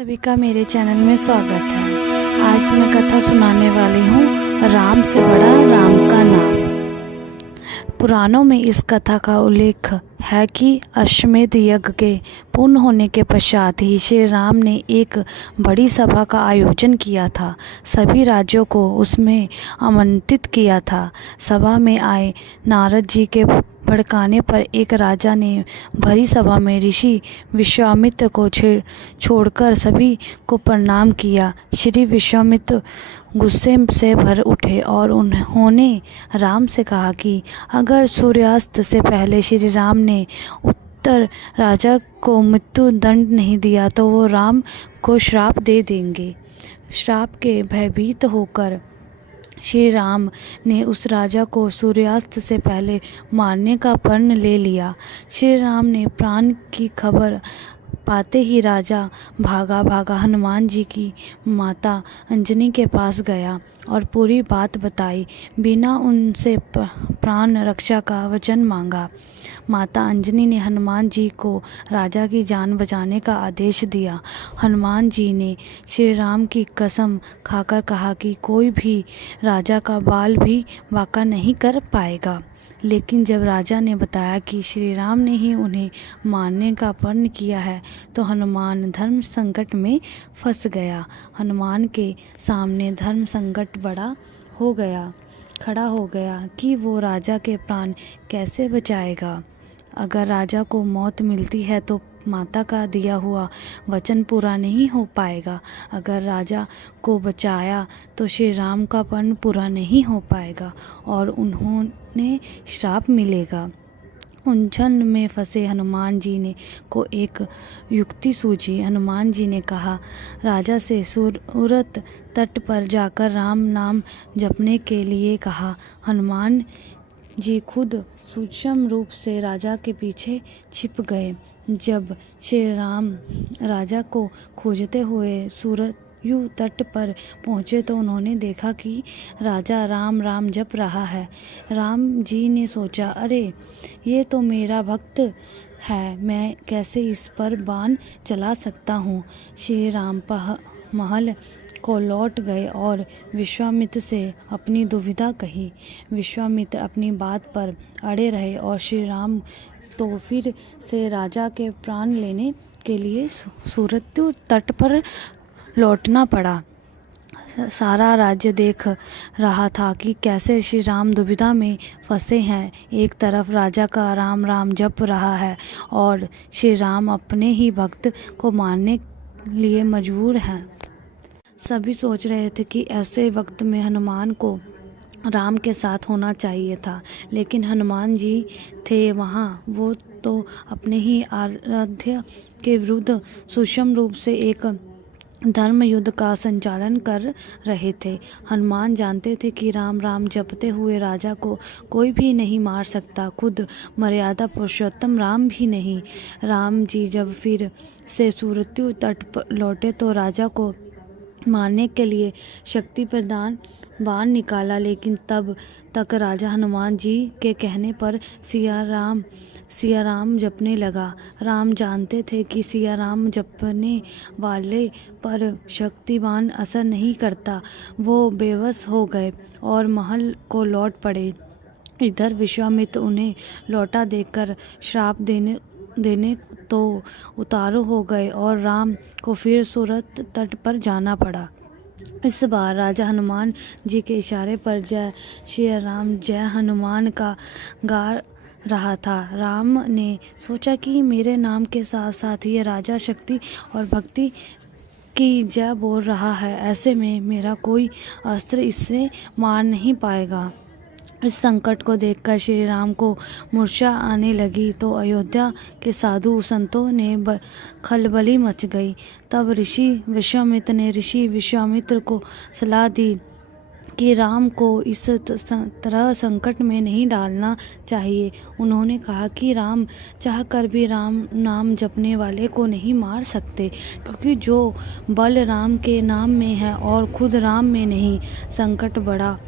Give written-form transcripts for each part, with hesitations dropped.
सभी का मेरे चैनल में स्वागत है। आज मैं कथा सुनाने वाली हूँ राम से बड़ा राम का नाम। पुराणों में इस कथा का उल्लेख है कि अश्वमेध यज्ञ के पूर्ण होने के पश्चात ही श्री राम ने एक बड़ी सभा का आयोजन किया था। सभी राज्यों को उसमें आमंत्रित किया था। सभा में आए नारद जी के भड़काने पर एक राजा ने भरी सभा में ऋषि विश्वामित्र को छोड़कर सभी को प्रणाम किया। श्री विश्वामित्र गुस्से से भर उठे और उन्होंने राम से कहा कि अगर सूर्यास्त से पहले श्री राम ने उत्तर राजा को मृत्यु दंड नहीं दिया तो वो राम को श्राप दे देंगे। श्राप के भयभीत होकर श्री राम ने उस राजा को सूर्यास्त से पहले मारने का प्रण ले लिया। श्री राम ने प्राण की खबर पाते ही राजा भागा हनुमान जी की माता अंजनी के पास गया और पूरी बात बताई। बिना उनसे प्राण रक्षा का वचन मांगा। माता अंजनी ने हनुमान जी को राजा की जान बचाने का आदेश दिया। हनुमान जी ने श्री राम की कसम खाकर कहा कि कोई भी राजा का बाल भी बांका नहीं कर पाएगा। लेकिन जब राजा ने बताया कि श्री राम ने ही उन्हें मारने का प्रण किया है तो हनुमान धर्म संकट में फंस गया। हनुमान के सामने धर्म संकट खड़ा हो गया कि वो राजा के प्राण कैसे बचाएगा। अगर राजा को मौत मिलती है तो माता का दिया हुआ वचन पूरा नहीं हो पाएगा। अगर राजा को बचाया तो श्री राम का प्रण पूरा नहीं हो पाएगा और उन्होंने श्राप मिलेगा। उलझन में फंसे हनुमान जी को एक युक्ति सूझी। हनुमान जी ने कहा, राजा से सूरत तट पर जाकर राम नाम जपने के लिए कहा। हनुमान जी खुद सूक्ष्म रूप से राजा के पीछे छिप गए। जब श्री राम राजा को खोजते हुए सरयू तट पर पहुँचे तो उन्होंने देखा कि राजा राम राम जप रहा है। राम जी ने सोचा, अरे ये तो मेरा भक्त है, मैं कैसे इस पर बाण चला सकता हूँ। श्री राम महल को लौट गए और विश्वामित्र से अपनी दुविधा कही। विश्वामित्र अपनी बात पर अड़े रहे और श्री राम तो फिर से राजा के प्राण लेने के लिए सरयू तट पर लौटना पड़ा। सारा राज्य देख रहा था कि कैसे श्री राम दुविधा में फंसे हैं। एक तरफ राजा का राम राम जप रहा है और श्री राम अपने ही भक्त को मारने लिए मजबूर हैं। सभी सोच रहे थे कि ऐसे वक्त में हनुमान को राम के साथ होना चाहिए था, लेकिन हनुमान जी थे वहाँ। वो तो अपने ही आराध्य के विरुद्ध सूक्ष्म रूप से एक धर्म युद्ध का संचालन कर रहे थे। हनुमान जानते थे कि राम राम जपते हुए राजा को कोई भी नहीं मार सकता, खुद मर्यादा पुरुषोत्तम राम भी नहीं। राम जी जब फिर से सरयू तट पर लौटे तो राजा को मारने के लिए शक्ति प्रदान बाण निकाला, लेकिन तब तक राजा हनुमान जी के कहने पर सिया राम जपने लगा। राम जानते थे कि सिया राम जपने वाले पर शक्ति बाण असर नहीं करता। वो बेबस हो गए और महल को लौट पड़े। इधर विश्वामित्र उन्हें लौटा देखकर श्राप देने तो उतारू हो गए और राम को फिर सरयू तट पर जाना पड़ा। इस बार राजा हनुमान जी के इशारे पर जय श्री राम जय हनुमान का गा रहा था। राम ने सोचा कि मेरे नाम के साथ साथ ये राजा शक्ति और भक्ति की जय बोल रहा है, ऐसे में मेरा कोई अस्त्र इससे मार नहीं पाएगा। इस संकट को देखकर श्री राम को मूर्छा आने लगी तो अयोध्या के साधु संतों ने खलबली मच गई। तब ऋषि विश्वामित्र को सलाह दी कि राम को इस तरह संकट में नहीं डालना चाहिए। उन्होंने कहा कि राम चाहकर भी राम नाम जपने वाले को नहीं मार सकते, क्योंकि जो बल राम के नाम में है और खुद राम में नहीं। संकट बढ़ा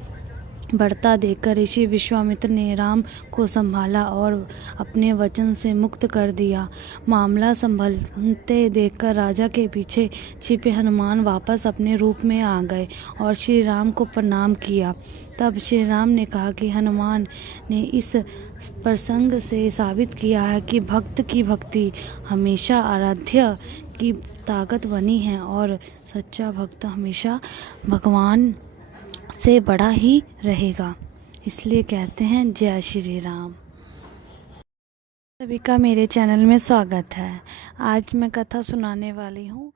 बढ़ता देखकर ऋषि विश्वामित्र ने राम को संभाला और अपने वचन से मुक्त कर दिया। मामला संभलते देखकर राजा के पीछे छिपे हनुमान वापस अपने रूप में आ गए और श्री राम को प्रणाम किया। तब श्री राम ने कहा कि हनुमान ने इस प्रसंग से साबित किया है कि भक्त की भक्ति हमेशा आराध्य की ताकत बनी है और सच्चा भक्त हमेशा भगवान से बड़ा ही रहेगा। इसलिए कहते हैं जय श्री राम। सभी का मेरे चैनल में स्वागत है। आज मैं कथा सुनाने वाली हूँ